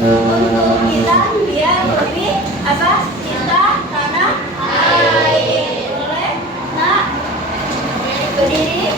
untuk kita biar lebih apa? Cinta tanah air. Boleh? Nah, berdiri.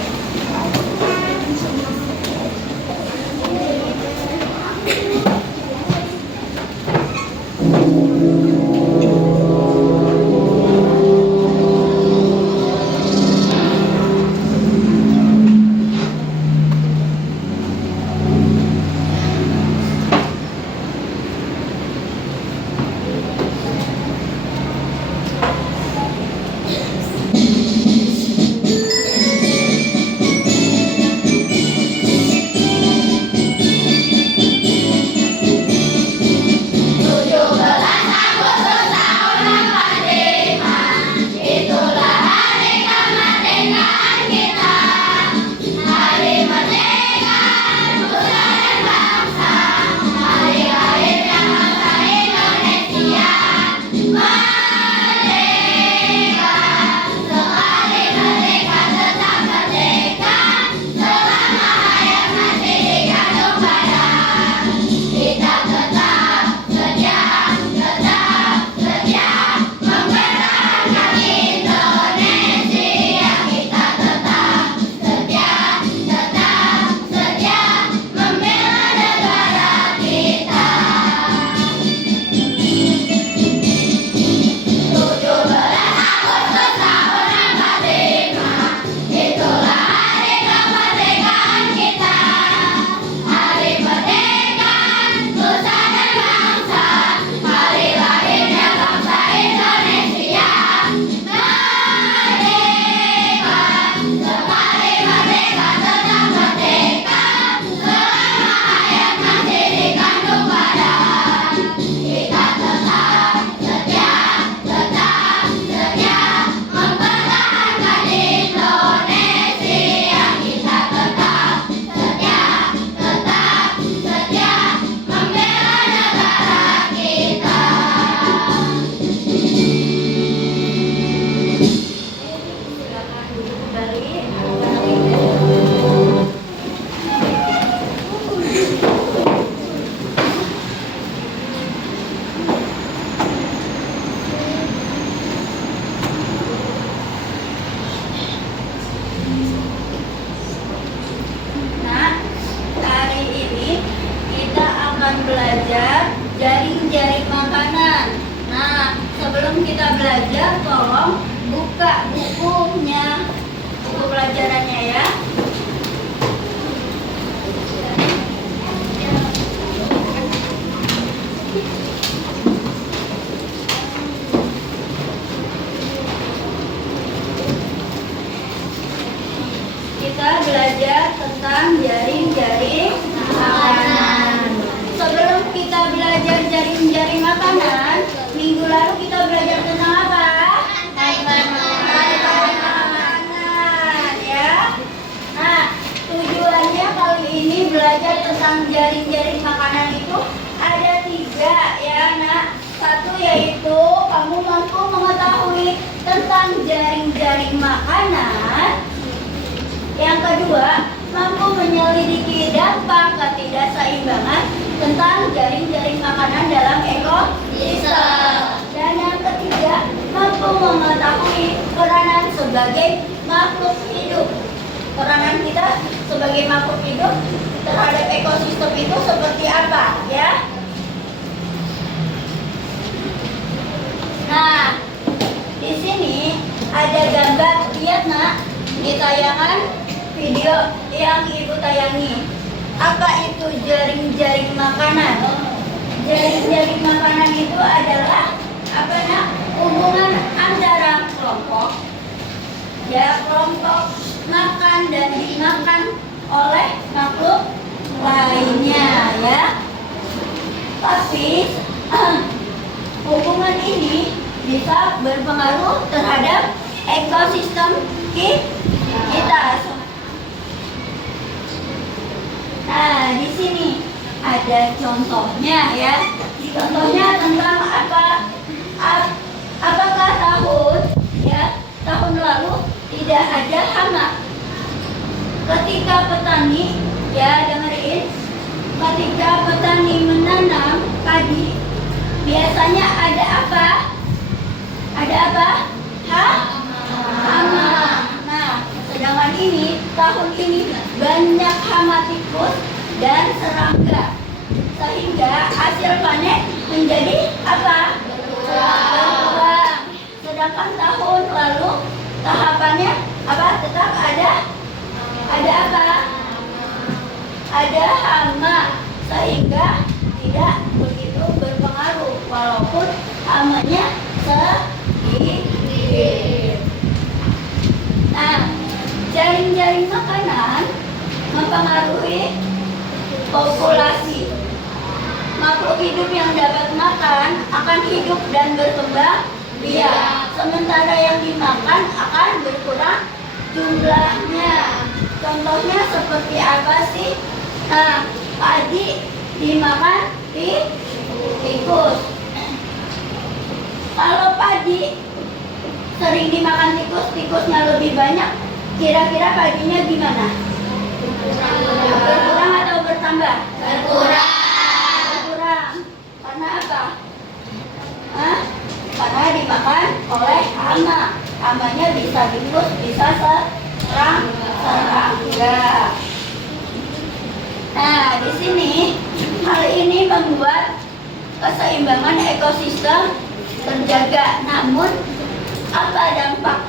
Belajar jaring-jaring makanan. Nah, sebelum kita belajar, tolong buka bukunya, buku pelajarannya ya. Kita belajar tentang jaring-jaring makanan. Sebelum kita belajar jaring-jaring makanan, minggu lalu kita belajar tentang apa? Makanan ya. Nah, tujuannya kali ini belajar tentang jaring-jaring makanan itu ada 3 ya nak. Satu yaitu kamu mampu mengetahui tentang jaring-jaring makanan. Yang kedua, mampu menyelidiki dampak ketidakseimbangan tentang jaring-jaring makanan dalam ekosistem. Dan yang ketiga, mampu mengetahui peranan sebagai makhluk hidup. Peranan kita sebagai makhluk hidup terhadap ekosistem itu seperti apa ya? Nah, di sini ada gambar, lihat nak, di tayangan video yang ibu tayangi. Apa itu jaring-jaring makanan? Jaring-jaring makanan itu adalah apa nak? Hubungan antara kelompok, ya kelompok makan dan dimakan oleh makhluk lainnya ya. Tapi hubungan ini bisa berpengaruh terhadap ekosistem kita. Nah, di sini ada contohnya ya. Contohnya tentang apa? Apakah tahun lalu tidak ada hama? Ketika petani, ya dengerin, ketika petani menanam padi biasanya ada apa? Ada apa? Hama. Nah, sedangkan ini tahun ini banyak hama tikus dan serangga, sehingga hasil panen menjadi apa? Berkurang. Sedangkan tahun lalu tahapannya apa? Tetap ada apa? Ada hama, sehingga tidak begitu berpengaruh walaupun hamanya sedikit. Nah, jaring-jaring makanan mempengaruhi populasi. Makhluk hidup yang dapat makan akan hidup dan berkembang biak, sementara yang dimakan akan berkurang jumlahnya. Contohnya seperti apa sih? Nah, padi dimakan tikus. Kalau padi sering dimakan tikus, tikusnya lebih banyak, kira-kira padinya gimana? Berkurang atau bertambah? Berkurang. Karena apa? Karena dimakan oleh hama. Hamanya bisa tikus, bisa serangga. Nah, di sini hal ini membuat keseimbangan ekosistem terjaga. Namun, apa dampak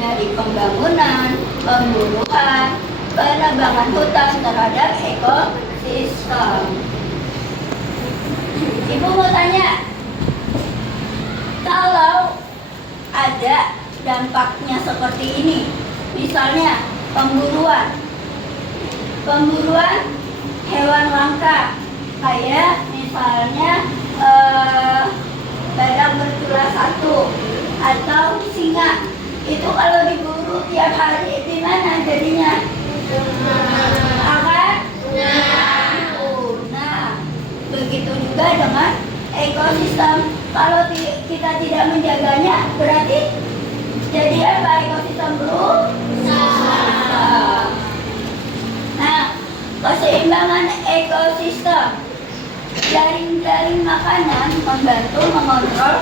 dari pembangunan, pembunuhan, penebangan hutan terhadap ekosistem? Ibu mau tanya, kalau ada dampaknya seperti ini, misalnya pemburuan hewan langka, kayak misalnya badak bertulah satu atau singa, itu kalau diburu tiap hari gimana jadinya? Akan punah. Begitu juga dengan ekosistem. Kalau kita tidak menjaganya, berarti jadi apa? Ekosistem rusak. Nah, keseimbangan ekosistem. Jaring-jaring makanan membantu mengontrol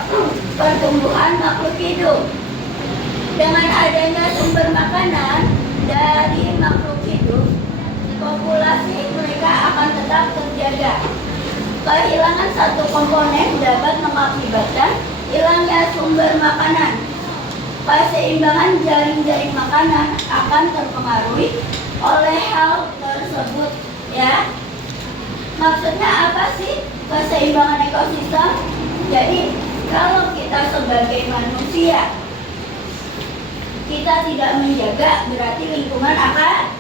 pertumbuhan makhluk hidup. Dengan adanya sumber makanan dari makhluk hidup, populasi mereka akan tetap terjaga. Kehilangan satu komponen dapat mengakibatkan hilangnya sumber makanan. Keseimbangan jaring-jaring makanan akan terpengaruhi oleh hal tersebut, ya. Maksudnya apa sih keseimbangan ekosistem? Jadi kalau kita sebagai manusia kita tidak menjaga, berarti lingkungan akan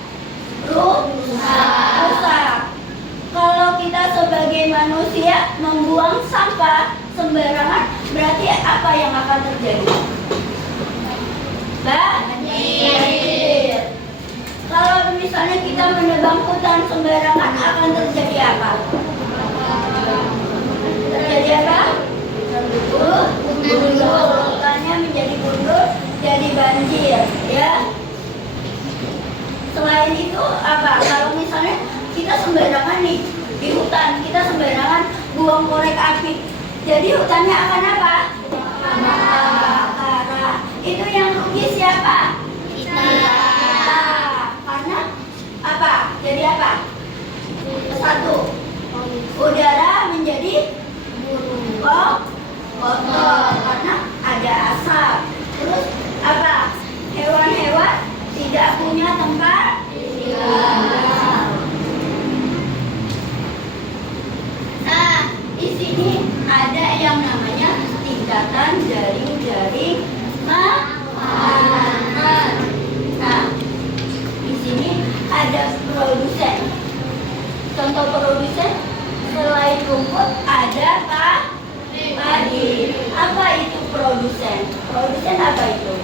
rusak. Kalau kita sebagai manusia membuang sampah sembarangan, berarti apa yang akan terjadi? Banjir. Kalau misalnya kita menebang hutan sembarangan, akan terjadi apa? Terjadi apa? Gundul. Hutannya menjadi gundul, jadi banjir, ya. Selain itu apa? Kalau misalnya kita sembarangan nih di hutan, kita sembarangan buang korek api, jadi hutannya akan apa? Kebakaran. Itu yang rugi siapa? Kita. Karena apa? Jadi apa? Satu, udara menjadi kotor karena ada asap. Terus apa? Hewan-hewan tidak punya tempat tinggal. Nah, di sini ada yang namanya tingkatan jaring-jaring makanan. Nah, di sini ada produsen. Contoh produsen selain rumput ada padi. Apa itu produsen? Produsen apa itu?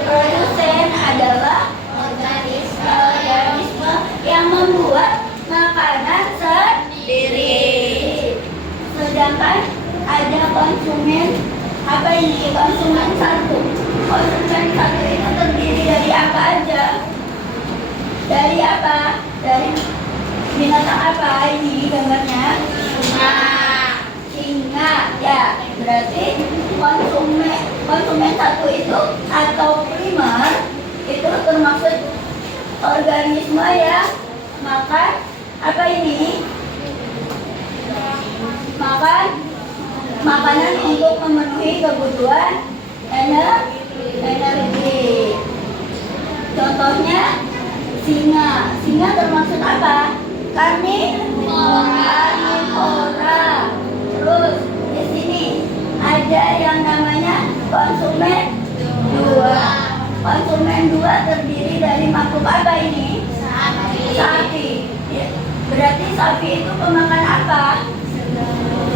Produsen adalah organisme yang membuat makanan sendiri. Sedangkan ada konsumen. Apa ini konsumen satu? Konsumen satu itu terdiri dari apa aja? Dari apa? Dari Binatang apa ini gambarnya? Singa. Singa. Ya, berarti konsumen satu itu atau primer itu termasuk organisme yang makan apa ini? Makan makanan untuk memenuhi kebutuhan energi. Contohnya singa. Singa termasuk apa? Karnivora. Terus di sini ada yang namanya konsumen dua. Konsumen dua terdiri dari makhluk apa ini? Sapi. Ya, berarti sapi itu pemakan apa?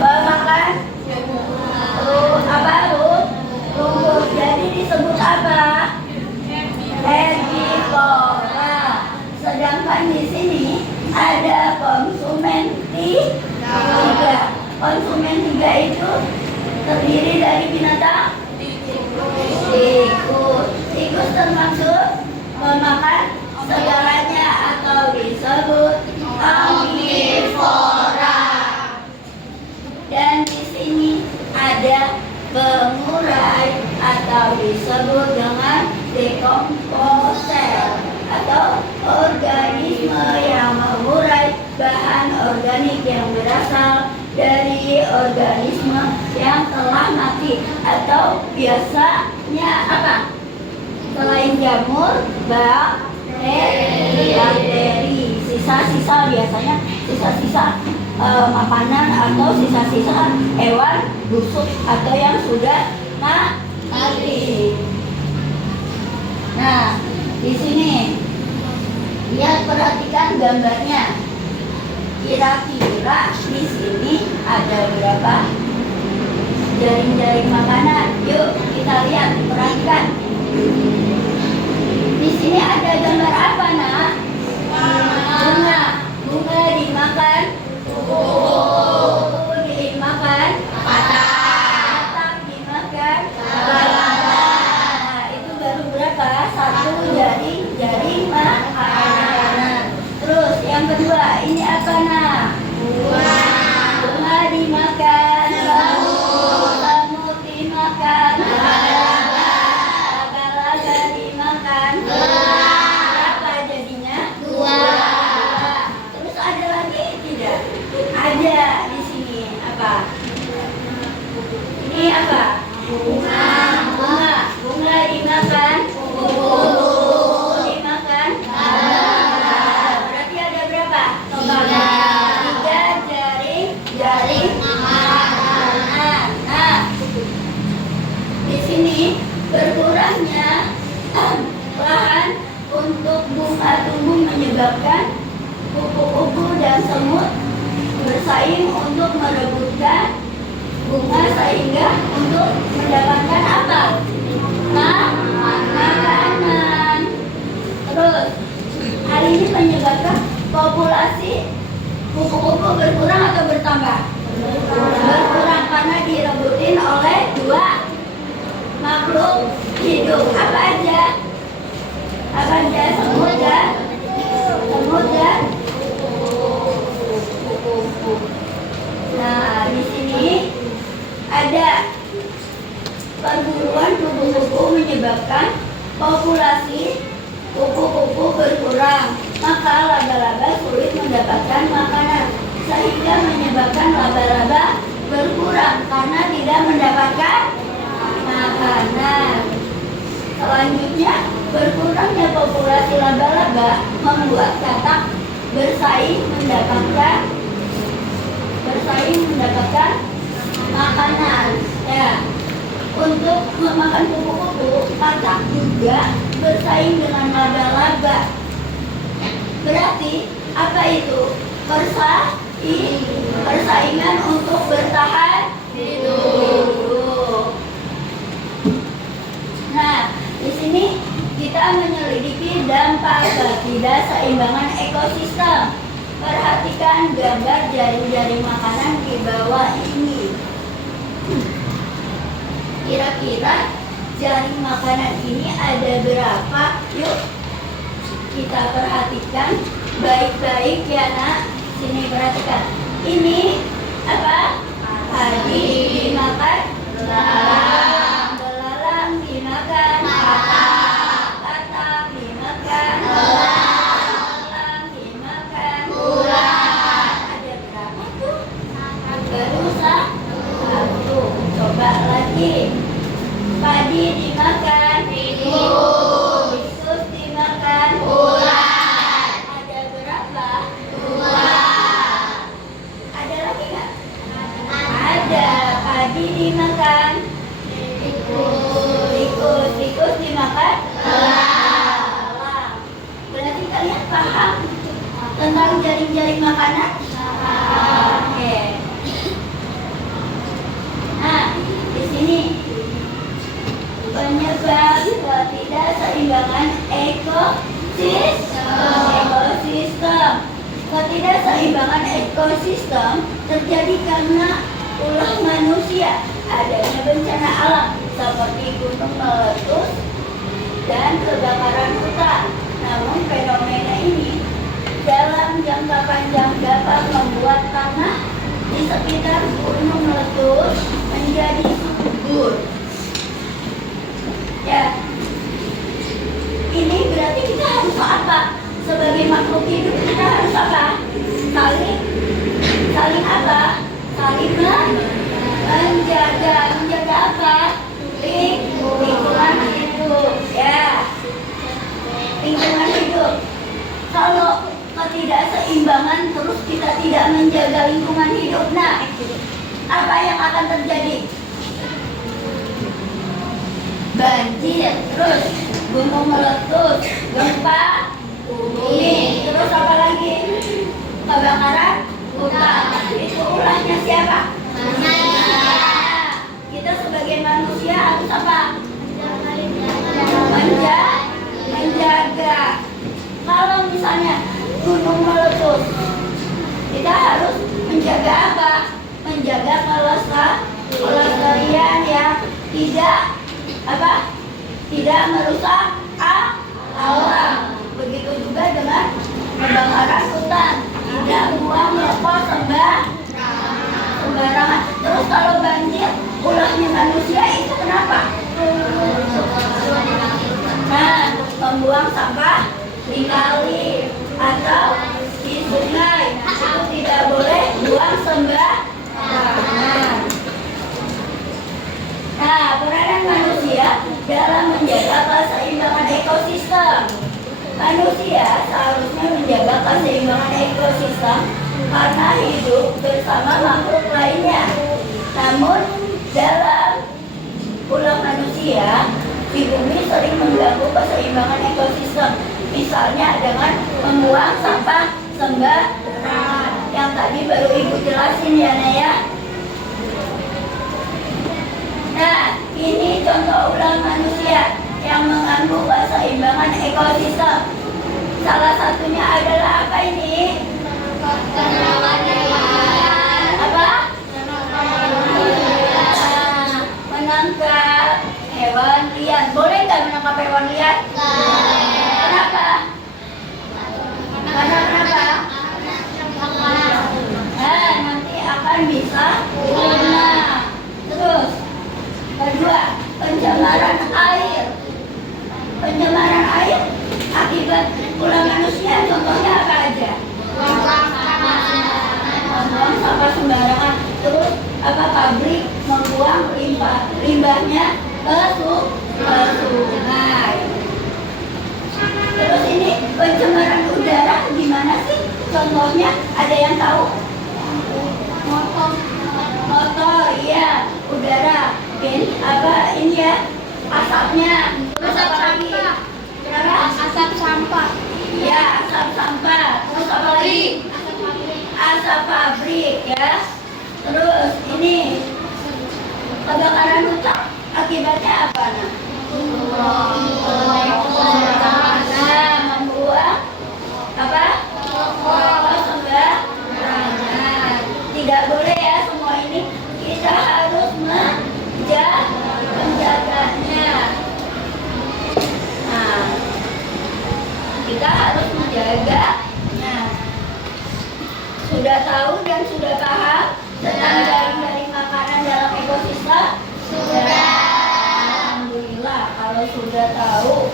Pemakan apa? Rumput. Jadi disebut apa? Herbivora. Sedangkan di sini ada konsumen tiga. Konsumen tiga itu terdiri dari binatang tikus. Tikus termasuk memakan segalanya atau disebut omnivora. Dan di sini ada pengurai atau disebut dengan dekomposer atau organisme yang mengurai bahan organik yang berasal dari organisme yang telah mati atau biasanya apa? Selain jamur, bakteri, sisa-sisa biasanya sisa-sisa makanan atau sisa-sisa hewan busuk atau yang sudah mati. Nah, di sini lihat, perhatikan gambarnya. Kira-kira di sini ada berapa jaring-jaring makanan? Yuk kita lihat, perhatikan. Di sini ada gambar apa, Nak? Bunga. Bunga dimakan. Kuku dimakan. Katak dimakan. Nah, itu baru berapa? Satu jaring makanan. Terus yang kedua, ini apa, Nak? Bunga dimakan. Semut dimakan. Laba-laba dimakan. Berapa jadinya? Dua. Terus ada lagi tidak? Ada di sini apa? Ini apa? Bunga. Bunga dimakan. Dimakan. Berarti ada berapa? Tiga jaring makanan. Nah, di sini berkurangnya lahan untuk bunga tumbuh menyebabkan kupu-kupu dan semut bersaing untuk merebutkan bunga sehingga untuk mendapatkan apa? Makanan. Terus hal ini menyebabkan populasi kupu-kupu berkurang atau bertambah? Berkurang karena direbutin oleh dua makhluk hidup. Apa aja? Semut dan kupu-kupu. Nah, di sini ada perburuan kupu-kupu menyebabkan populasi kupu-kupu berkurang, maka laba-laba sulit mendapatkan makanan, sehingga menyebabkan laba-laba berkurang karena tidak mendapatkan makanan. Selanjutnya, berkurangnya populasi laba-laba membuat katak bersaing mendapatkan makanan. Ya, untuk memakan kupu-kupu, katak juga bersaing dengan laba-laba. Berarti apa itu? Persaingan untuk bertahan hidup. Nah, di sini kita menyelidiki dampak ketidakseimbangan ekosistem. Perhatikan gambar jaring-jaring makanan di bawah ini. Kira-kira jaring makanan ini ada berapa? Yuk kita perhatikan baik-baik ya, Nak. sini perhatikan. Ini apa? Padi dimakan belalang, belalang dimakan katak dimakan belalang dimakan ular. Ada berapa tuh? Baru satu. Coba lagi. Padi dimakan tikus dimakan ular. Ada berapa? Dua. Ada lagi nggak? Ada. Padi dimakan tikus dimakan belalang. Berarti kalian paham tentang jaring-jaring makanan? Oke. Nah, di sini penyebab ketidakseimbangan ekosistem. Ketidakseimbangan ekosistem terjadi karena ulah manusia, adanya bencana alam seperti gunung meletus dan kebakaran hutan. Namun fenomena ini dalam jangka panjang dapat membuat tanah di sekitar gunung meletus menjadi subur. Ya, ini berarti kita harus apa? Sebagai makhluk hidup kita harus apa? Saling apa? Saling menjaga apa? Lingkungan hidup. Ya, lingkungan hidup. Kalau ketidakseimbangan terus kita tidak menjaga lingkungan hidup, nah apa yang akan terjadi? Banjir, terus gunung meletus, gempa bumi, terus apa lagi? Kebakaran hutan. Itu ulahnya siapa? Manusia. Kita sebagai manusia harus apa? Menjaga. Kalau misalnya gunung meletus, kita harus menjaga apa? Menjaga kelestarian yang tidak merusak alam. Begitu juga dengan kebakaran hutan, tidak buang rokok sembarangan. Terus kalau banjir, ulahnya manusia itu kenapa? Nah, membuang sampah di kali atau di sungai itu tidak boleh buang sembarangan. Nah, peranan manusia dalam menjaga keseimbangan ekosistem. Manusia seharusnya menjaga keseimbangan ekosistem karena hidup bersama makhluk lainnya. Namun, dalam ulah manusia di bumi sering mengganggu keseimbangan ekosistem. Misalnya dengan membuang sampah sembarangan. Yang tadi baru Ibu jelasin ya, Naya. Nah, ini contoh ulah manusia yang mengganggu keseimbangan ekosistem. Salah satunya adalah apa ini? Apa? Menangkap hewan liar. Boleh nggak menangkap hewan liar? Kenapa? Kenapa? Nah, nanti akan bisa punah. Terus kedua, pencemaran air. Pencemaran air akibat ulah manusia, contohnya apa aja? Membuang sampah sembarangan. Terus apa? Pabrik membuang limbahnya ke sungai. Terus ini pencemaran udara gimana sih? Contohnya ada yang tahu? Motor, ya, udara. Ini ya, asapnya. Terus apa lagi? Asap sampah. Ya, asap sampah. Terus apa lagi? Asap pabrik, ya. Terus ini kebakaran hutan akibatnya apa? Membuang apa? Rokok sembarangan. Tidak boleh ya semua ini. Kita harus menjaganya. Nah, kita harus menjaganya. Sudah tahu dan sudah paham tentang jaring-jaring makanan dalam ekosistem? Sudah. Alhamdulillah kalau sudah tahu.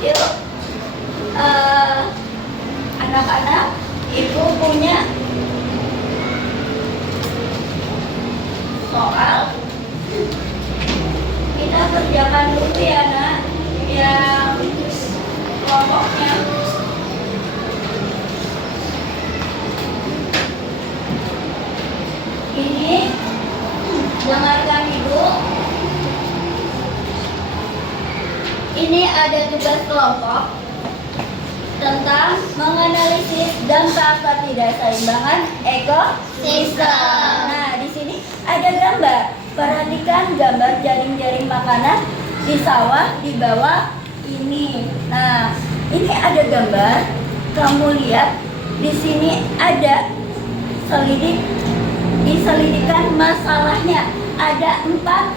Yuk, anak-anak, ibu punya soal. Kita kerjakan dulu ya nak, yang kelompoknya. Ini dengarkan ibu. Ini ada tugas kelompok tentang menganalisis dampak ketidakseimbangan ekosistem. Nah, di sini ada gambar. Perhatikan gambar jaring-jaring makanan di sawah di bawah ini. Nah, ini ada gambar. Kamu lihat di sini ada diselidikkan masalahnya. Ada 4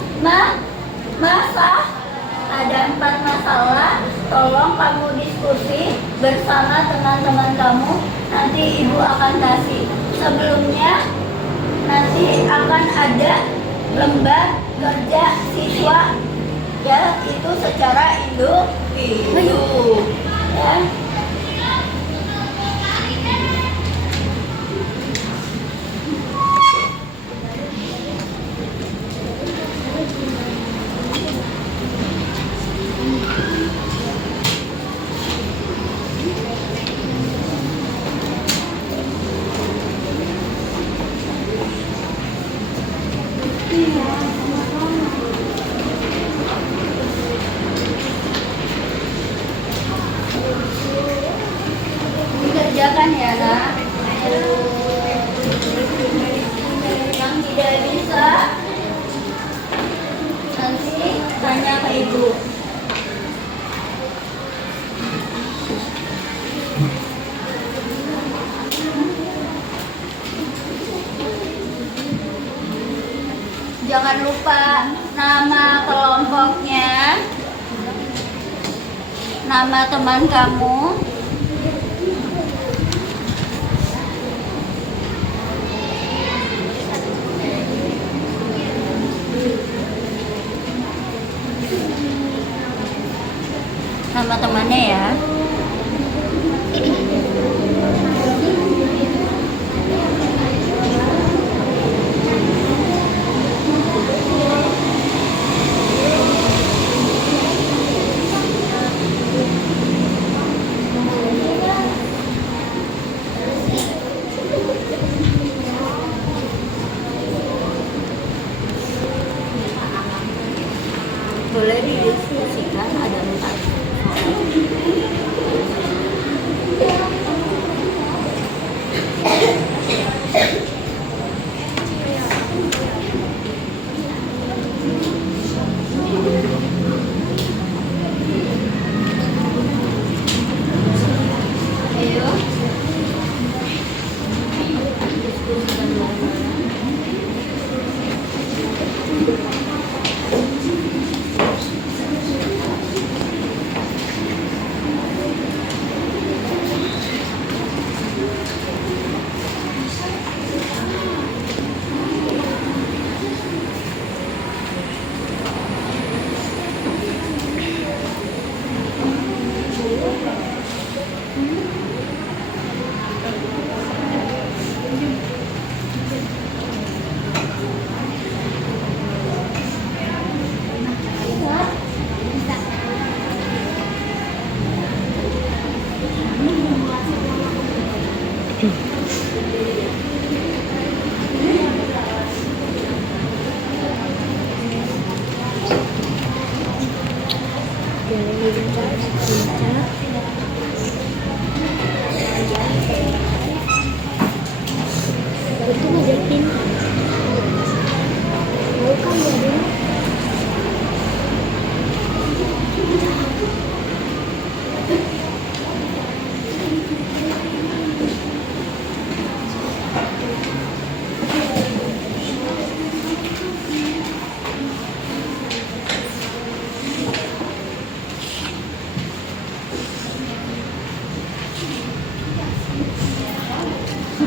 masalah. Tolong kamu diskusi bersama teman-teman kamu. Nanti ibu akan kasih. Sebelumnya nanti akan ada lembar kerja siswa, ya, itu secara individu, ya. Dikerjakan ya nak. Yang tidak bisa nanti tanya ke ibu. Jangan lupa nama kelompoknya, nama teman kamu. Nama temannya ya. Boleh didiskusikan, ada 4.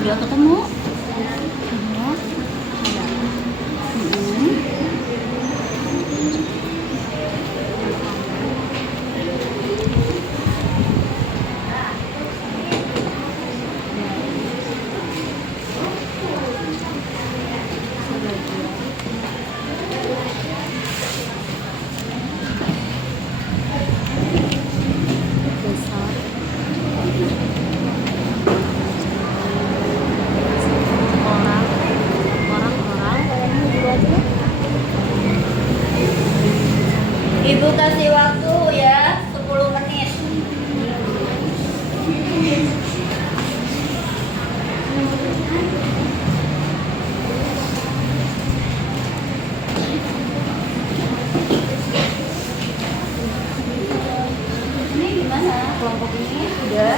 Udah ketemu? Ibu kasih waktu ya 10 menit. Ini gimana? Kelompok ini sudah?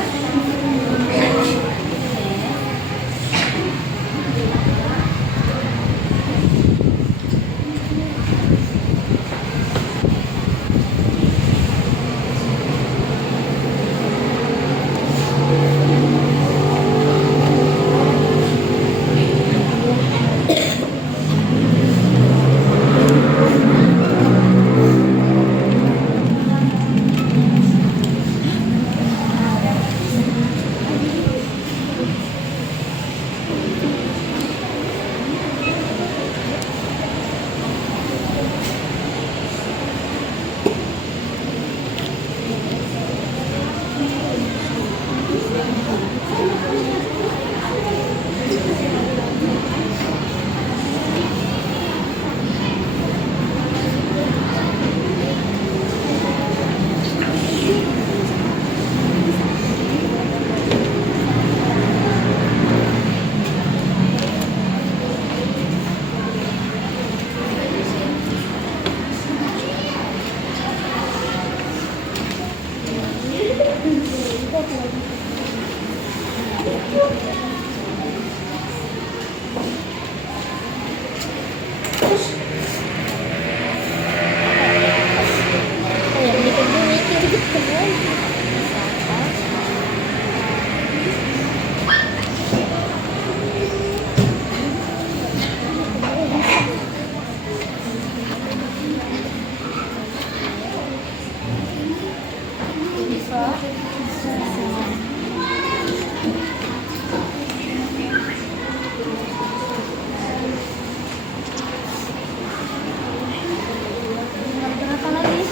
Berapa lagi?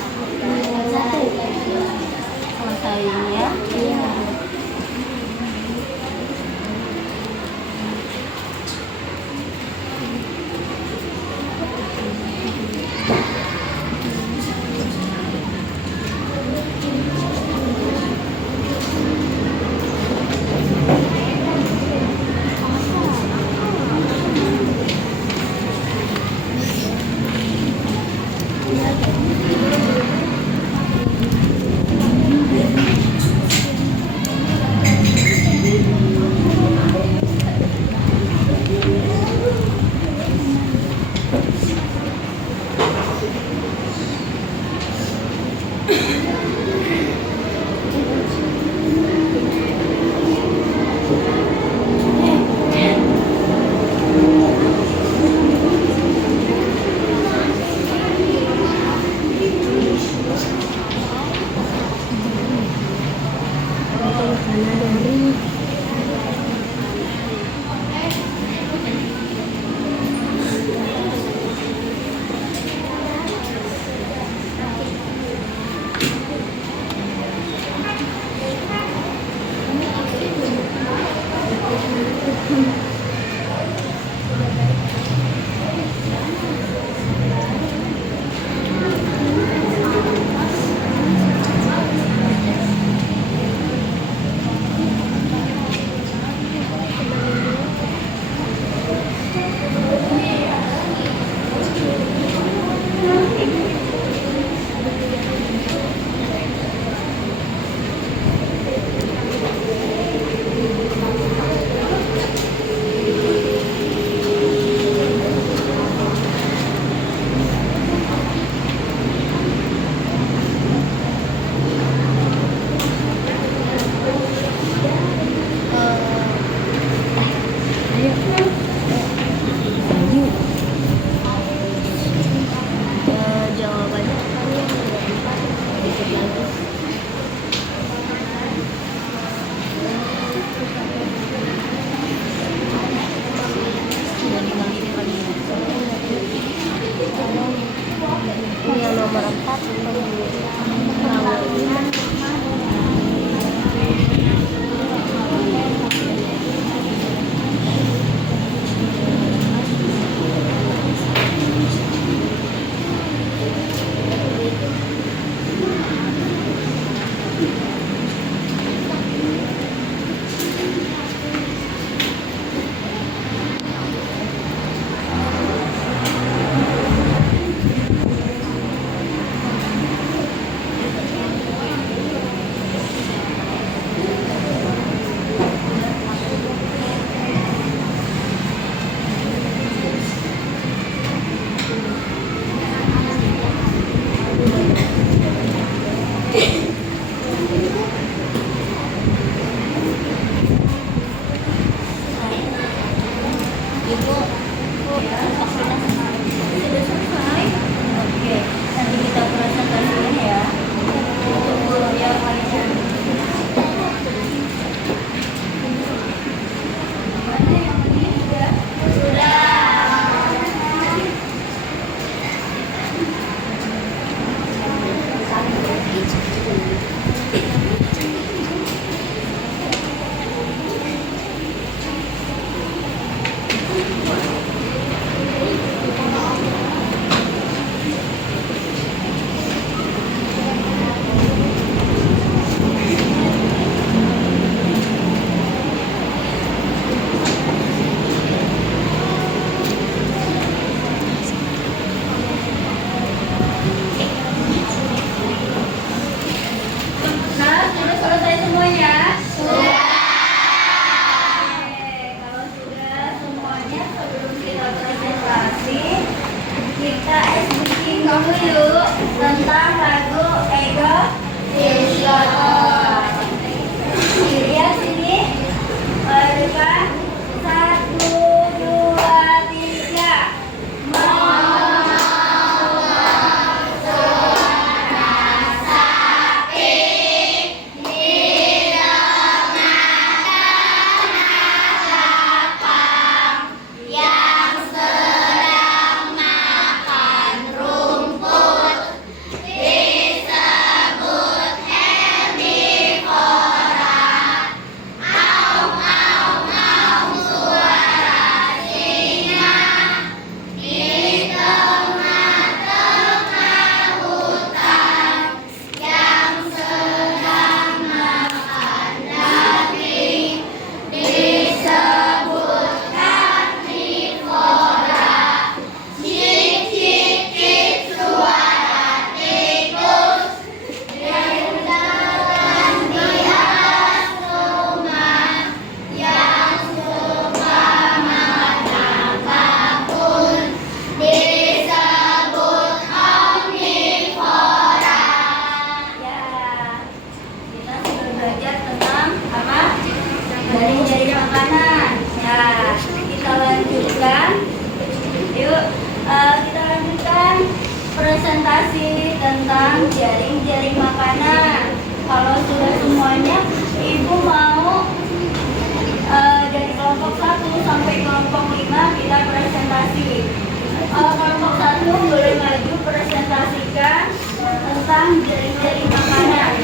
Satu. Selesaiin ya. Iya. makanan. Ya, kita lanjutkan. Yuk, kita lanjutkan presentasi tentang jaring-jaring makanan. Kalau sudah semuanya, Ibu mau dari kelompok 1 sampai kelompok 5 kita presentasi. Kelompok 1 boleh maju presentasikan tentang jaring-jaring makanan.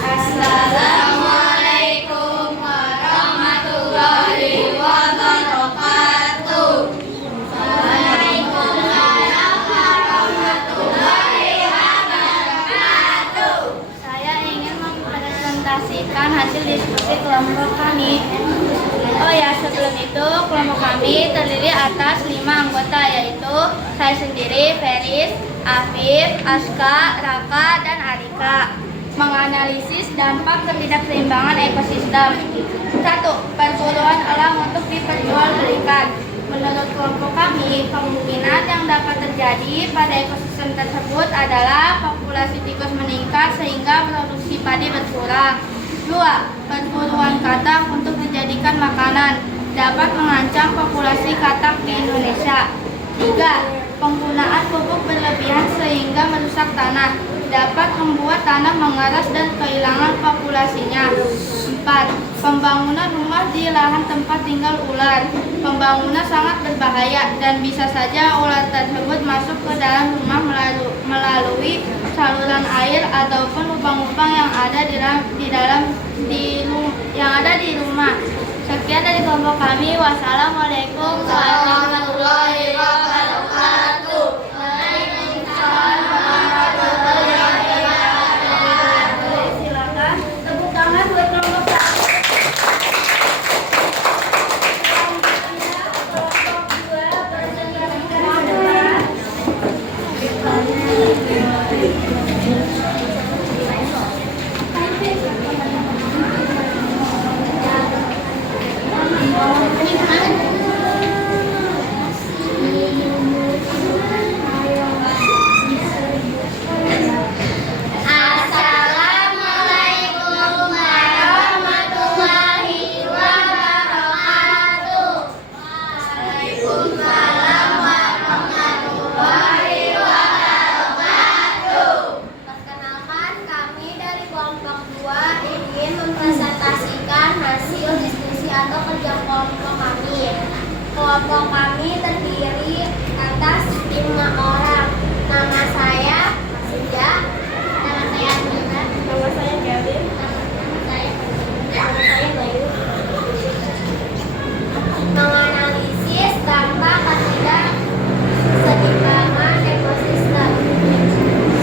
Assalamualaikum warahmatullahi wabarakatuh. Waalaikumsalam warahmatullahi wabarakatuh. Saya ingin mempresentasikan hasil diskusi kelompok kami. Oh ya, sebelum itu kelompok kami terdiri atas 5 anggota, yaitu saya sendiri, Feris, Afif, Aska, Raka, dan Arika. Menganalisis dampak ketidakseimbangan ekosistem. 1. Perburuan alam untuk diperjualbelikan. Menurut kelompok kami, kemungkinan yang dapat terjadi pada ekosistem tersebut adalah populasi tikus meningkat sehingga produksi padi berkurang. 2. Perburuan katak untuk dijadikan makanan dapat mengancam populasi katak di Indonesia. 3. Penggunaan pupuk berlebihan sehingga merusak tanah dapat membuat tanah mengeras dan kehilangan populasinya. 4. Pembangunan rumah di lahan tempat tinggal ular. Pembangunan sangat berbahaya dan bisa saja ular tersebut masuk ke dalam rumah melalui saluran air ataupun lubang-lubang yang ada di rumah. Sekian dari kelompok kami. Wassalamualaikum warahmatullahi wabarakatuh. Silakan tepuk tangan buat kelompok 1. Kelompok 2 presentasikan Assalamualaikum warahmatullahi wabarakatuh. Waalaikumsalam warahmatullahi wabarakatuh. Perkenalkan, kami dari kelompok 2 ingin mempresentasikan hasil diskusi atau kerja kelompok kami. Kelompok kami terdiri atas 5 orang. Nama saya Suja. Nama saya Nina. nama saya Kevin. Nama saya Bayu. Menganalisis dampak ketidakseimbangan ekosistem.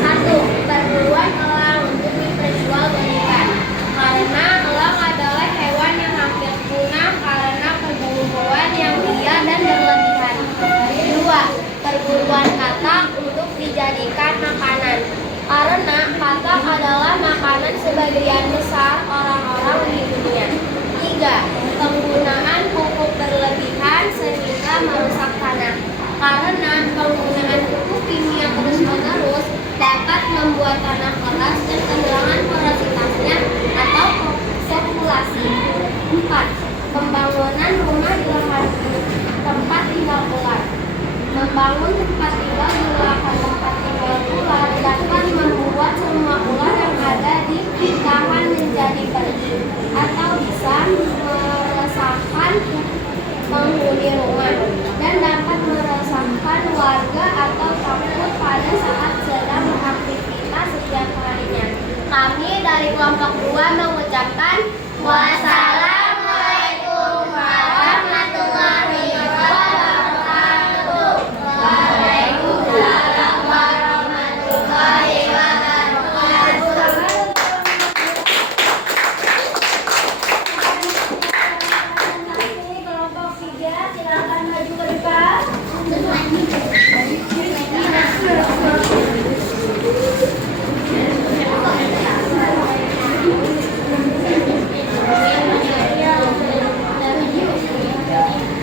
1. Perburuan elang untuk diperjualbelikan. Karena elang adalah hewan yang hampir punah karena perburuan yang liar dan berlebihan. 2. Perburuan katak untuk dijadikan makanan. Karena katak adalah makanan sebagian besar orang-orang di dunia. 3. Penggunaan pupuk berlebihan sehingga merusak tanah. Karena penggunaan pupuk kimia terus-menerus dapat membuat tanah keras dan kehilangan porositasnya atau populasi. 4. Pembangunan rumah di lahan tempat tinggal ular. Membangun tempat tinggal di lahan tempat tinggal ular dapat membuat semua ular yang ada di lahan menjadi pergi atau bisa meresahkan penghuni rumah dan dapat meresahkan warga atau takut pada saat sedang beraktivitas setiap harinya. Kami dari kelompok 2 mengucapkan wassalamualaikum warahmatullahi wabarakatuh. Waalaikumsalam warahmatullahi wabarakatuh. Kelompok 3 silakan maju ke depan.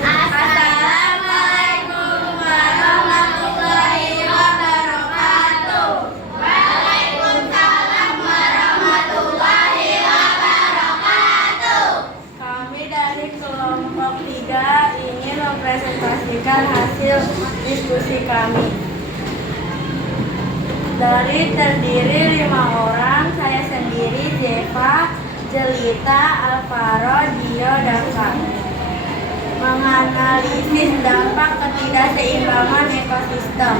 Assalamualaikum mempresentasikan hasil diskusi kami. Terdiri 5 orang, saya sendiri, Zeva, Jelita, Alvaro, Dio, dan kami. Menganalisis dampak ketidakseimbangan ekosistem.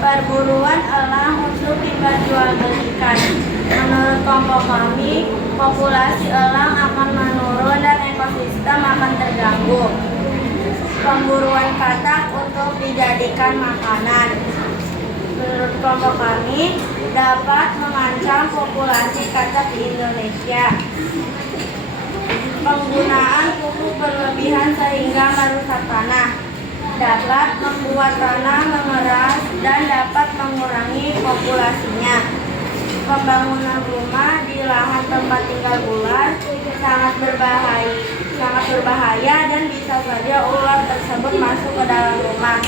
Perburuan elang untuk diperjualbelikan. Menurut kelompok kami, populasi elang akan menurun dan ekosistem akan terganggu. Pemburuan katak untuk dijadikan makanan. Menurut kelompok kami, dapat mengancam populasi katak di Indonesia. Penggunaan pupuk berlebihan sehingga merusak tanah. Dapat membuat tanah mengeras dan dapat mengurangi populasinya. Pembangunan rumah di lahan tempat tinggal ular sangat berbahaya dan bisa saja ular tersebut masuk ke dalam rumah.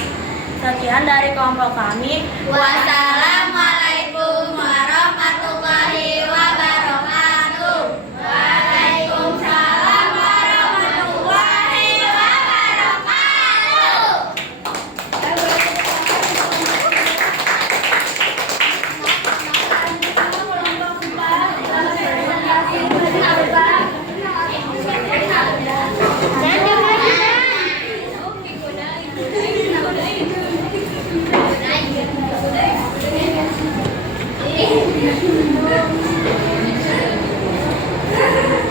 Sekian dari kelompok kami. Wassalamualaikum warahmatullahi wabarakatuh. Waalaikumsalam warahmatullahi wabarakatuh.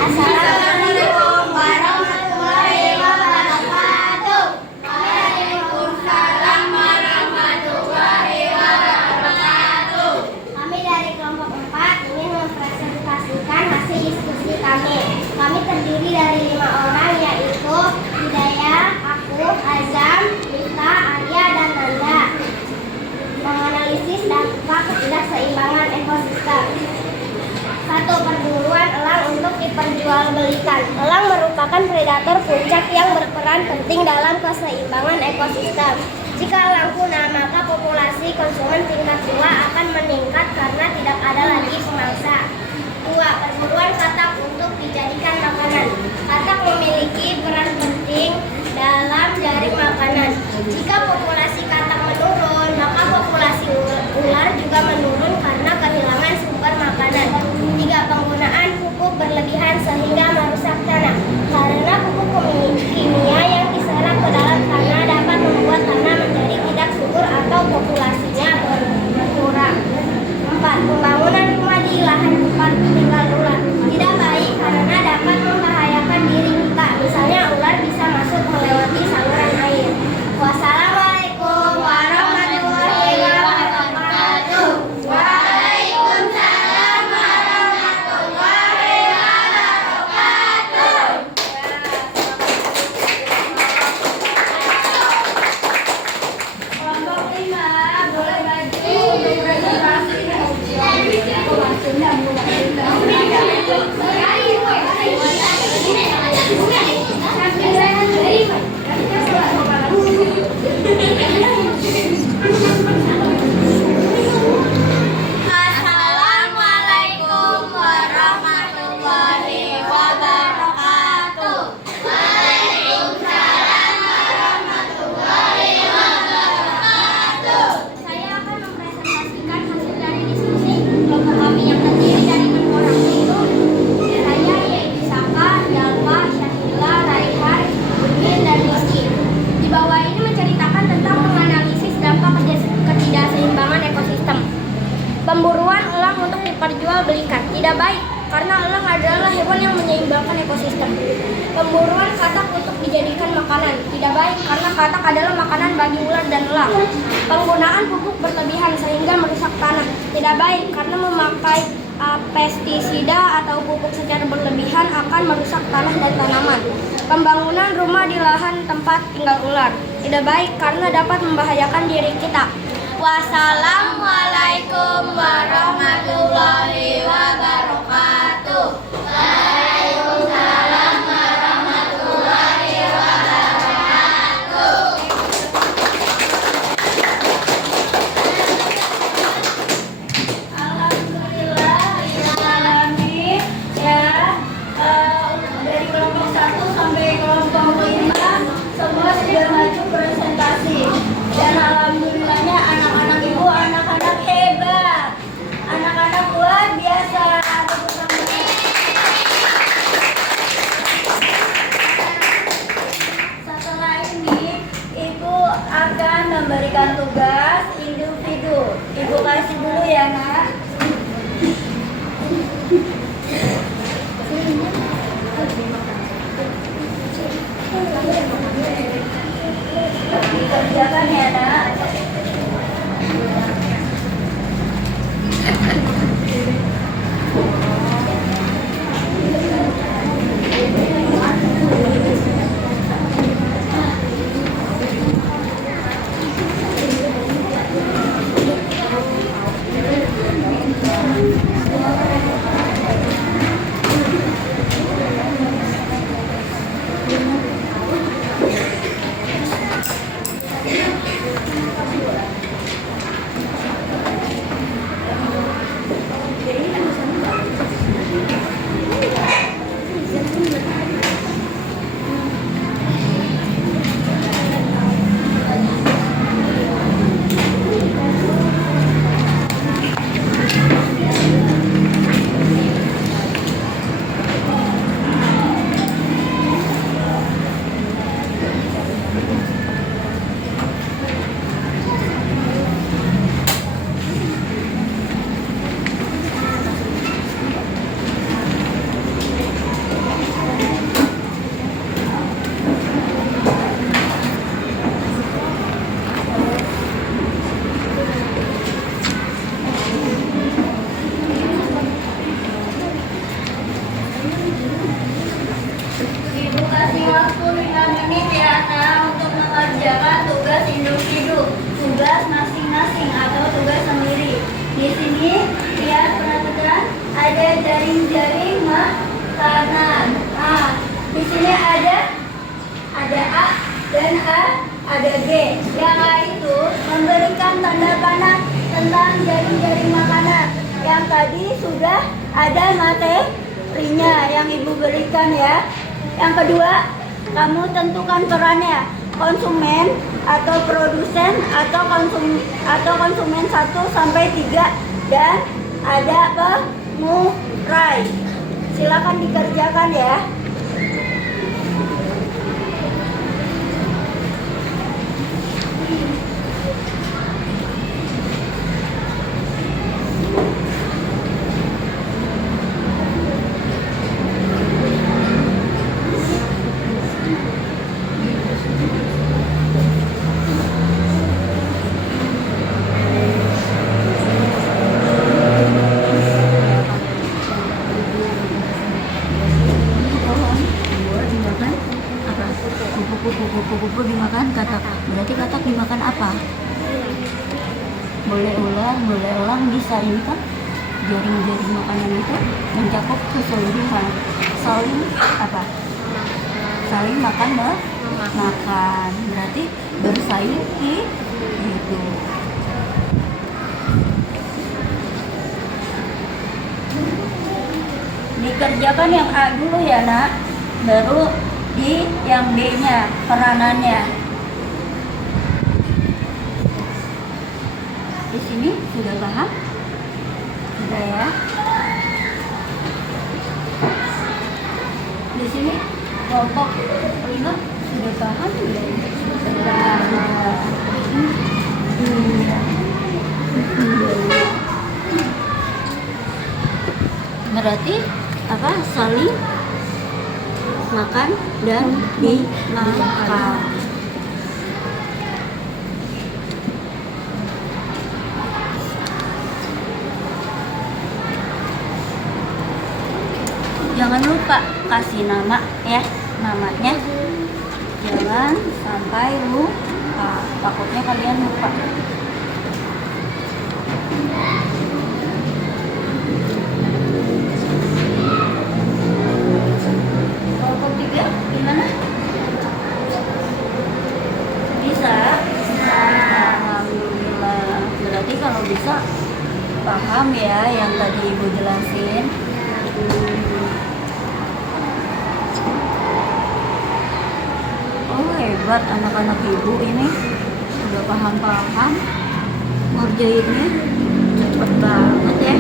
Assalamualaikum warahmatullahi wabarakatuh. Waalaikumsalam warahmatullahi wabarakatuh. Kami dari kelompok 4 ingin mempresentasikan hasil diskusi kami. Kami terdiri dari 5 orang, yaitu Hidayah, aku, Azam, Mita, Arya, dan Nanda. Menganalisis dampak ketidakseimbangan ekosistem. 1. Perburuan elang untuk diperjualbelikan. Elang merupakan predator puncak yang berperan penting dalam keseimbangan ekosistem. Jika elang punah, maka populasi konsumen tingkat 2 akan meningkat karena tidak ada lagi pemangsa. 2. Perburuan katak untuk dijadikan makanan. Katak memiliki peran penting dalam jaring makanan. Jika populasi katak menurun, maka populasi ular juga menurun karena kehilangan sumber makanan. 3. Penggunaan pupuk berlebihan sehingga merusak tanah. Karena pupuk kimia yang diserap ke dalam tanah dapat membuat tanah menjadi tidak subur atau populasinya berkurang. 4. Pembangunan rumah di lahan tempat tinggal ular. Tidak baik karena dapat membahayakan diri kita. Misalnya ular bisa masuk melewati saluran air. Wassalamualaikum warahmatullahi wabarakatuh. Waalaikumsalam warahmatullahi wabarakatuh. Kelompok 5 boleh maju untuk presentasi. Assalamualaikum warahmatullahi wabarakatuh. Waalaikumsalam warahmatullahi wabarakatuh. Saya akan mempresentasikan hasil dari diskusi kelompok kami yang terdiri dari 6 orang, yaitu saya, yaitu Saka, Jalva, Syahila, Raihan, Udin, dan Rizky. Di bawah ini menceritakan tentang menganalisis dampak ketidakseimbangan ekosistem. Pemburuan elang untuk diperjualbelikan. Tidak baik, karena elang adalah hewan yang menyeimbangkan ekosistem. Pemburuan katak untuk dijadikan makanan. Tidak baik, karena katak adalah makanan bagi ular dan elang. Penggunaan pupuk berlebihan sehingga merusak tanah. Tidak baik, karena memakai pestisida atau pupuk secara berlebihan akan merusak tanah dan tanaman. Pembangunan rumah di lahan tempat tinggal ular. Tidak baik, karena dapat membahayakan diri kita. Wassalamualaikum warahmatullahi wabarakatuh. Waalaikumsalam warahmatullahi wabarakatuh. Alhamdulillah, alamin. Ya, dari kelompok 1 sampai kelompok 5 semua memberikan tugas individu. Ibu kasih dulu ya, Nak. Dikerjakan ya, Nak. Ibu kasih waktu 5 menit ya, Nak, untuk mengerjakan tugas individu, tugas masing-masing atau tugas sendiri. Di sini lihat perhatikan ada jaring-jaring makanan. Nah, di sini ada A dan ada G. Yang A itu memberikan tanda panah tentang jaring-jaring makanan. Yang tadi sudah ada materinya yang Ibu berikan ya. Yang kedua, kamu tentukan perannya, konsumen atau produsen atau konsumen 1 sampai 3 dan ada pemurai. Silakan dikerjakan ya. Kupu-kupu dimakan katak. Berarti katak dimakan apa? Boleh ulang bisa ini kan? Jaring-jaring makanan itu mencakup keseluruhan. Saling apa? Saling makan makan. Berarti bersaing gitu. Dikerjakan yang A dulu ya, Nak. Baru di yang B-nya, peranannya. Di sini sudah paham? Sudah ya. Di sini kelompok 5 sudah paham sudah. Berarti apa? Saling makan dan dimakan. Jangan lupa kasih nama ya, namanya. Jangan sampai lupa, takutnya kalian lupa. Kelompok 3 gimana? Bisa? Alhamdulillah. Berarti kalau bisa paham ya yang tadi Ibu jelasin. Oh hebat anak-anak Ibu ini udah paham-paham ngerjainnya cepet banget ya.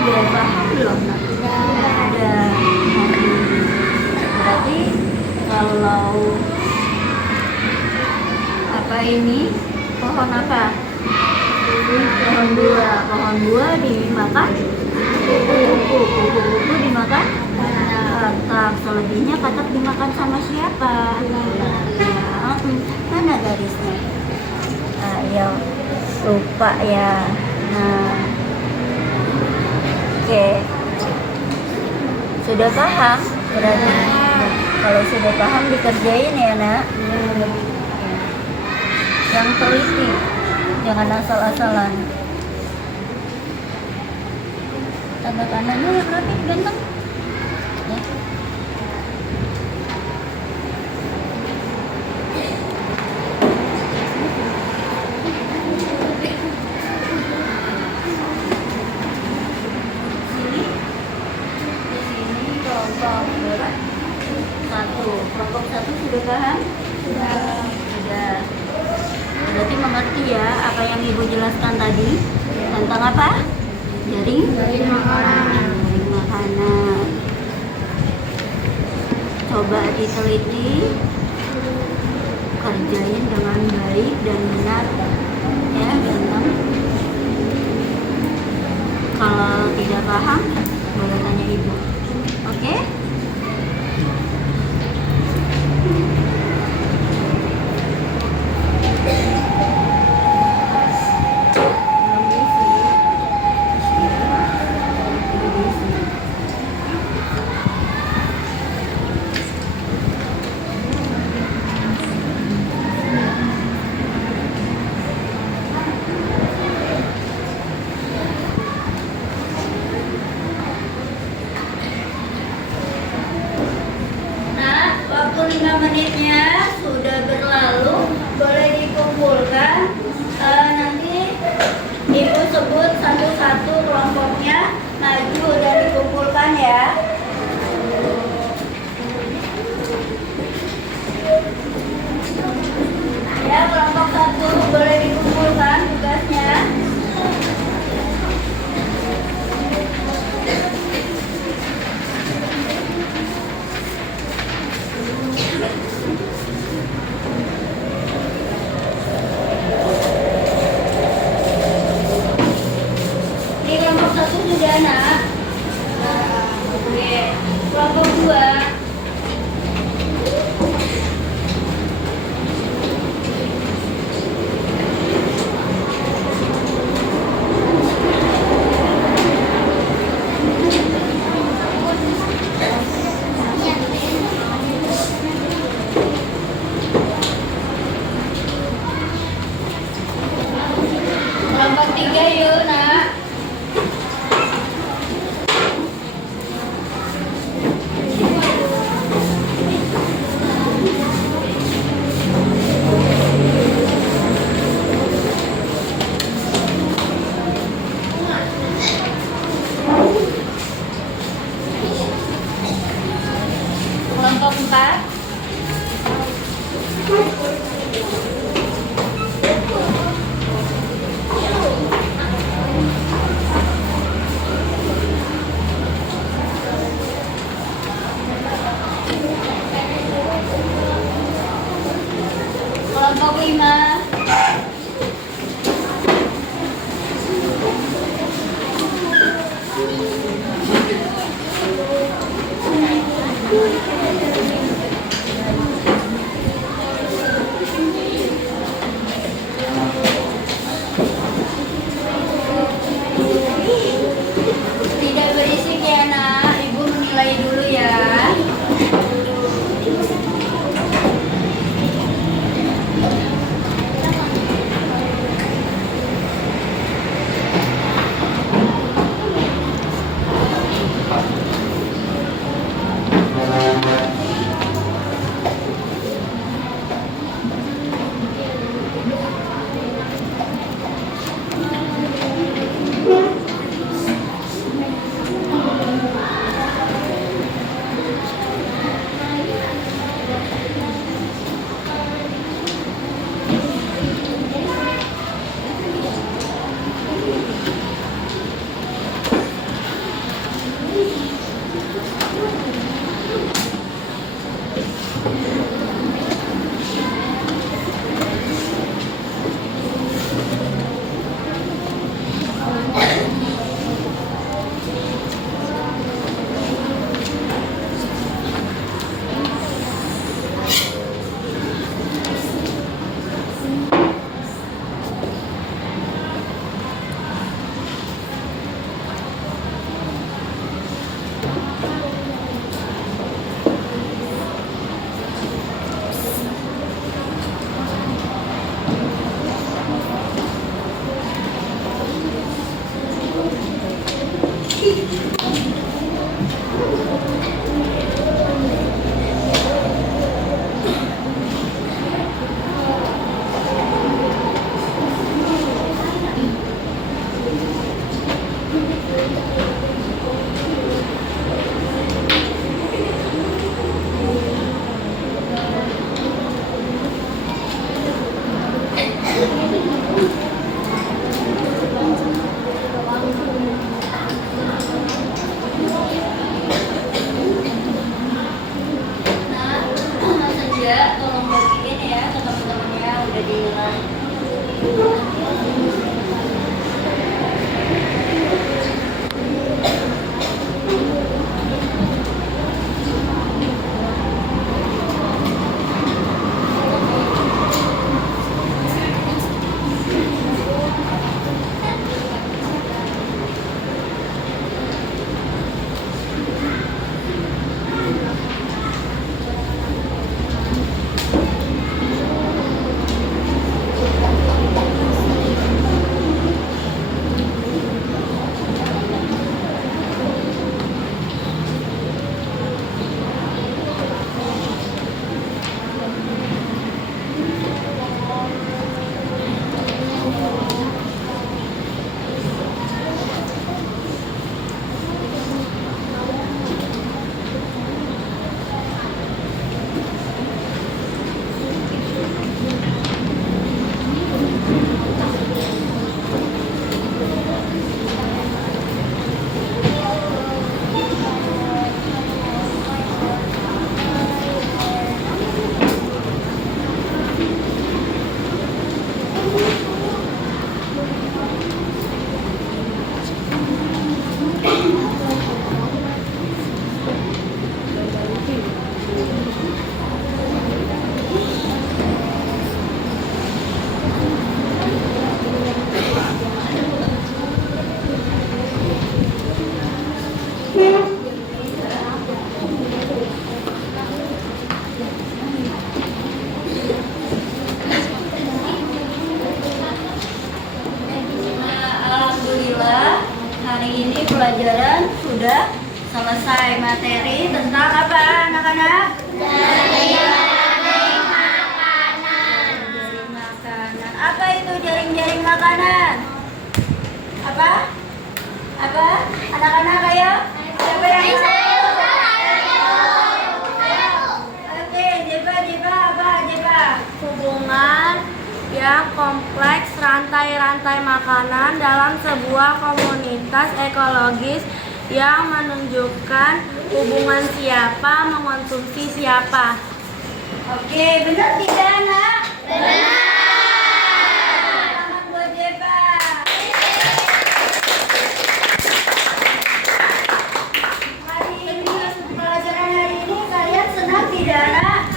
sudah paham belum nak? Sudah. Berarti kalau apa ini pohon apa? Pohon buah. Pohon buah dimakan kupu-kupu dimakan katak. Selebihnya katak dimakan sama siapa? Ya, mana garisnya? Ya lupa ya. Nah, oke, sudah paham berarti. Kalau sudah paham dikerjain ya nak. Yang teliti, jangan asal-asalan. Tanda tangannya yang rapi, ganteng ya. Kelompok satu sudah paham? Sudah. Berarti mengerti ya apa yang ibu jelaskan tadi tentang apa? Jaring makanan. Coba diteliti, kerjain dengan baik dan benar ya, ganteng. Kalau tidak paham boleh tanya ibu. Oke? Waktu 5 menitnya sudah berlalu, boleh dikumpulkan. Nanti ibu sebut satu-satu kelompoknya, maju dan dikumpulkan ya. Ya, kelompok satu boleh dikumpulkan tugasnya. Di kelompok satu sudah nak. Oke, kelompok dua. Kelompok tiga yuk nak. Senja, tolong bagiin ya ke teman-temannya udah dinilai. Alhamdulillah, hari ini pelajaran sudah selesai. Materi tentang apa, anak-anak? Jaring makanan. Apa itu jaring-jaring makanan? Apa? Apa? Anak-anak ayo. Siapa yang Oke, Jeba, apa Jeba? Hubungan yang kompleks rantai-rantai makanan dalam sebuah komunitas ekologis yang menunjukkan hubungan siapa mengonsumsi siapa. Oke, benar tidak, Nak? Benar. Selamat buat Jeba. Hari ini, pelajaran hari ini kalian senang tidak, Nak?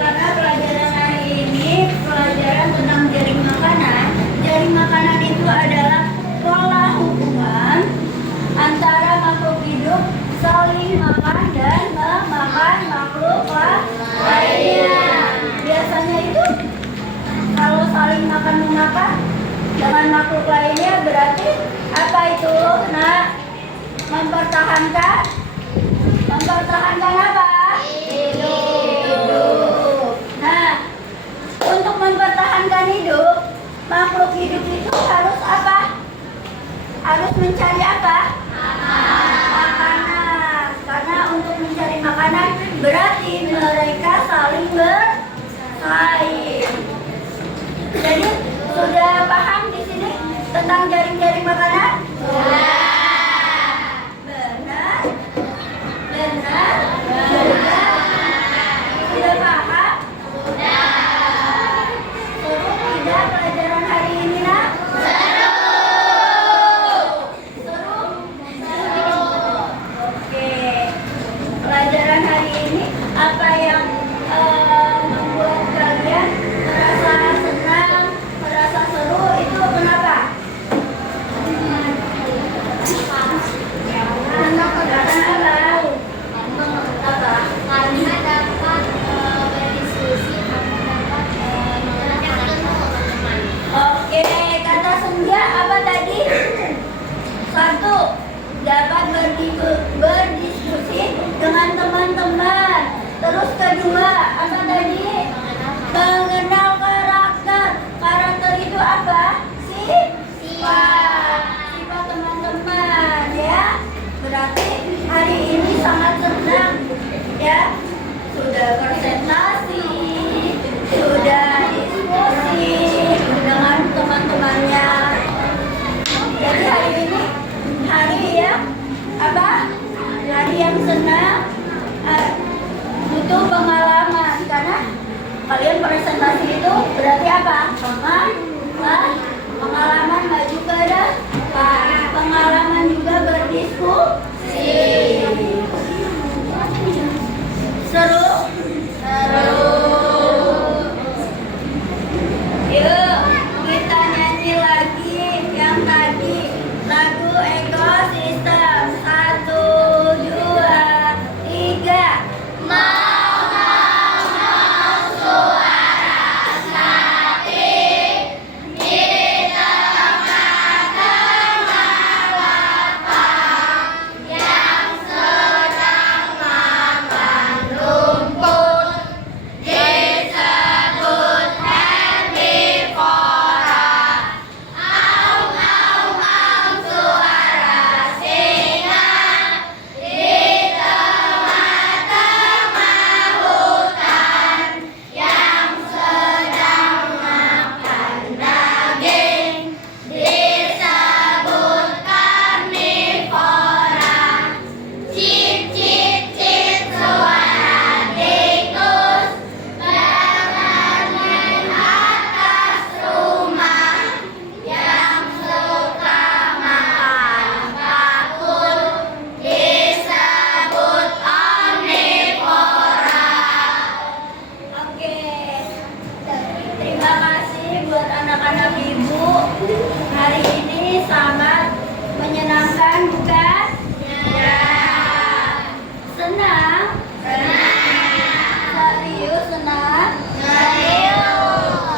Karena pelajaran hari ini pelajaran tentang jaring makanan. Jaring makanan itu adalah pola hubungan antara makhluk hidup saling makan dan memakan makhluk lainnya. Biasanya itu kalau saling makan memakan dengan makhluk lainnya berarti apa itu? Nah, mempertahankan apa? Hidup. Nah, untuk mempertahankan hidup, makhluk hidup itu harus apa? Harus mencari apa? Makanan. Karena untuk mencari makanan berarti mereka saling bersaing. Jadi sudah paham di sini tentang jaring-jaring makanan? Benar. Sudah paham? Seru tidak pelajaran hari ini, Nak? Seru? Oke. Pelajaran hari ini apa yang membuat kalian merasa senang, merasa seru itu kenapa? yang senang butuh pengalaman, karena kalian presentasi itu berarti apa? Pengalaman, nggak juga ada pengalaman juga berdiskusi. Seru? Yuk kita nyanyi lagi yang tadi, lagu ekosistem. 1, 2, 3. Terima kasih buat anak-anak ibu. Hari ini sangat menyenangkan, bukan? Ya. Senang? Serius senang?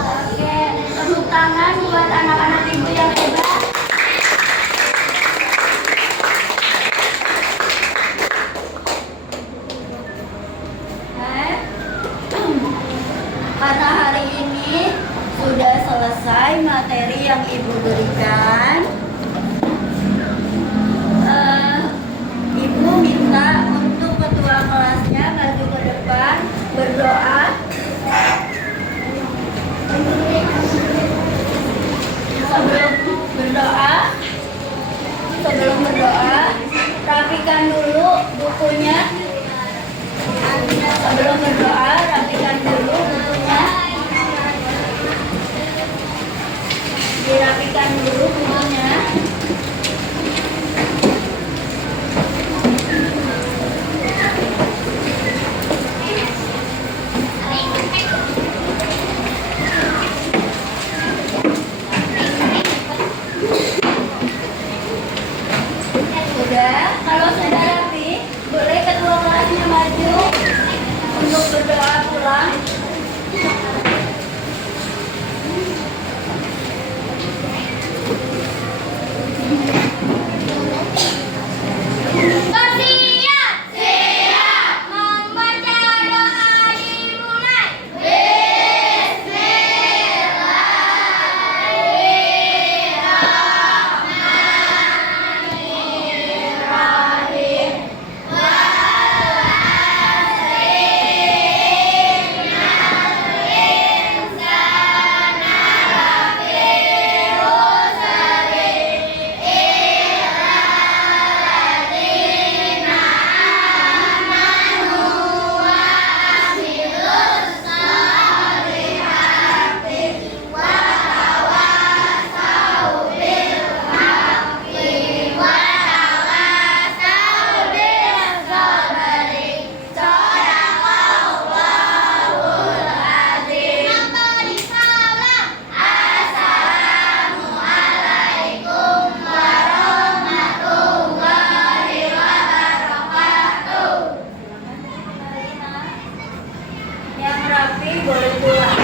Oke, tepuk tangan buat anak-anak ibu yang hebat. Karena hari ini sudah selesai materi yang ibu berikan, ibu minta untuk ketua kelasnya maju ke depan berdoa. Sebelum berdoa, rapikan dulu bukunya. Sebelum berdoa, rapikan dulu bukunya. Dirapikan dulu bukunya. Sudah, kalau sudah rapi, boleh ketua kelasnya maju untuk berdoa pulang. Yang rapi boleh pulang.